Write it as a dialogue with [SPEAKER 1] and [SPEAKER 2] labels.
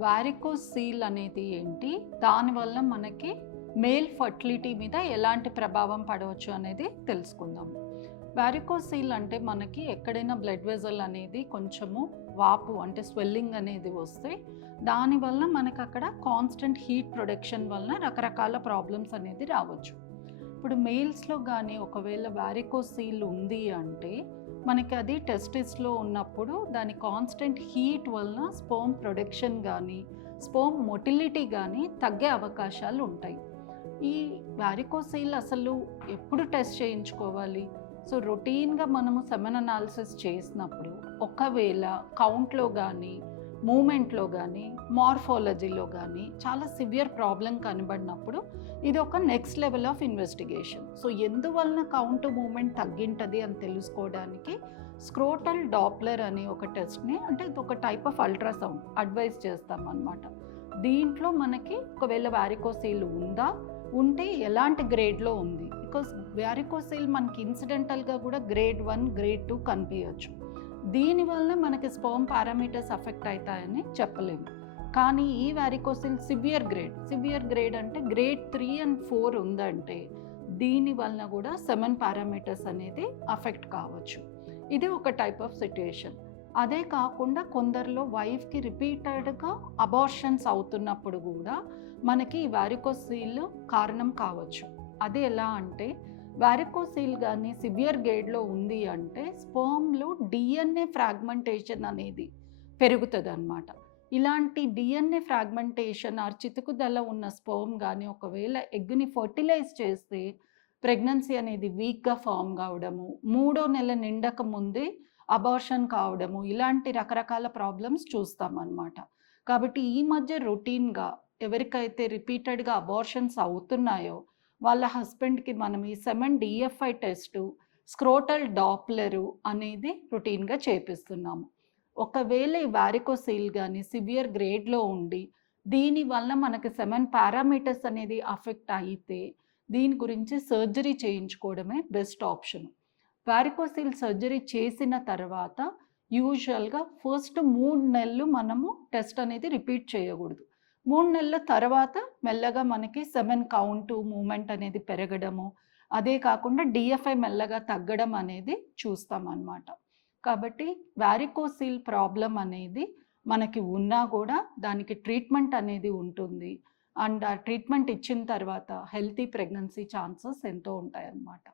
[SPEAKER 1] వారికో seal అనేది ఏంటి? దానివల్ల మనకి మేల్ ఫర్టిలిటీ మీద ఎలాంటి ప్రభావం పడవచ్చు అనేది తెలుసుకుందాం. వారికోసీల్ సీల్ అంటే మనకి ఎక్కడైనా బ్లడ్ వెజల్ అనేది కొంచెము వాపు అంటే స్వెల్లింగ్ అనేది వస్తే దానివల్ల మనకు అక్కడ కాన్స్టెంట్ హీట్ ప్రొడక్షన్ వలన రకరకాల ప్రాబ్లమ్స్ అనేది రావచ్చు. ఇప్పుడు మెయిల్స్లో కానీ ఒకవేళ వారికోస్ సీల్ ఉంది అంటే మనకి అది టెస్టిస్లో ఉన్నప్పుడు దాని కాన్స్టెంట్ హీట్ వలన స్పోమ్ ప్రొడక్షన్ కానీ స్పోమ్ మొటిలిటీ కానీ తగ్గే అవకాశాలు ఉంటాయి. ఈ వారికోసీల్ అసలు ఎప్పుడు టెస్ట్ చేయించుకోవాలి? సో రొటీన్గా మనము సెమెన్ అనాలిసిస్ చేసినప్పుడు ఒకవేళ కౌంట్లో కానీ మూమెంట్లో కానీ మార్ఫాలజీలో కానీ చాలా సివియర్ ప్రాబ్లం కనబడినప్పుడు ఇది ఒక next level of investigation. So ఎందువలన కౌంట్ మూమెంట్ తగ్గింటది అని తెలుసుకోవడానికి స్క్రోటల్ డాప్లర్ అనే ఒక టెస్ట్ని అంటే ఇది ఒక టైప్ ఆఫ్ అల్ట్రాసౌండ్ అడ్వైస్ చేస్తాం అనమాట దీంట్లో మనకి ఒకవేళ వ్యారికోసీల్ ఉందా? ఉంటే ఎలాంటి గ్రేడ్లో ఉంది? బికాస్ వ్యారికోసీల్ మనకి ఇన్సిడెంటల్గా కూడా గ్రేడ్ వన్ గ్రేడ్ టూ కనిపించచ్చు దీనివల్ల మనకి స్పోమ్ పారామీటర్స్ అఫెక్ట్ అవుతాయని చెప్పలేము. కానీ ఈ varicocele severe grade severe grade అంటే గ్రేడ్ త్రీ అండ్ ఫోర్ ఉందంటే దీని వలన కూడా సెవెన్ పారామీటర్స్ అనేది అఫెక్ట్ కావచ్చు. ఇది ఒక టైప్ ఆఫ్ సిట్యుయేషన్ అదే కాకుండా కొందరిలో వైఫ్కి రిపీటెడ్గా అబార్షన్స్ అవుతున్నప్పుడు కూడా మనకి ఈ వ్యారికోసీల్ కారణం కావచ్చు. అది ఎలా అంటే వారికోసీల్ కానీ సివియర్ గేడ్లో ఉంది అంటే స్పోమ్లో డిఎన్ఏ ఫ్రాగ్మెంటేషన్ అనేది పెరుగుతుంది అనమాట ఇలాంటి డిఎన్ఏ ఫ్రాగ్మెంటేషన్ ఆర్ చితుకుదల ఉన్న స్పోమ్ కానీ ఒకవేళ ఎగ్ని ఫర్టిలైజ్ చేస్తే ప్రెగ్నెన్సీ అనేది వీక్గా ఫామ్ కావడము మూడో నెల నిండక ముందే అబార్షన్ కావడము ఇలాంటి రకరకాల ప్రాబ్లమ్స్ చూస్తామన్నమాట. కాబట్టి ఈ మధ్య రొటీన్గా ఎవరికైతే రిపీటెడ్గా అబార్షన్స్ అవుతున్నాయో వాళ్ళ హస్బెండ్కి మనం ఈ seven DFI test scrotal Doppler అనేది రొటీన్గా చేపిస్తున్నాము. ఒకవేళ ఈ వారికోసీల్ కానీ సివియర్ గ్రేడ్లో ఉండి దీనివల్ల మనకి సెవెన్ పారామీటర్స్ అనేది అఫెక్ట్ అయితే దీని గురించి సర్జరీ చేయించుకోవడమే బెస్ట్ ఆప్షన్. వారికోసీల్ సర్జరీ చేసిన తర్వాత యూజువల్గా ఫస్ట్ మూడు నెలలు మనము టెస్ట్ అనేది రిపీట్ చేయకూడదు. మూడు నెలల తర్వాత మెల్లగా మనకి సెవెన్ కౌంటు మూమెంట్ అనేది పెరగడము. అదే కాకుండా డిఎఫ్ఐ మెల్లగా తగ్గడం అనేది చూస్తాం అన్నమాట. కాబట్టి వ్యారికోసీల్ ప్రాబ్లం అనేది మనకి ఉన్నా కూడా దానికి ట్రీట్మెంట్ అనేది ఉంటుంది. అండ్ ఆ ట్రీట్మెంట్ ఇచ్చిన తర్వాత హెల్తీ ప్రెగ్నెన్సీ ఛాన్సెస్ ఎంతో ఉంటాయన్నమాట.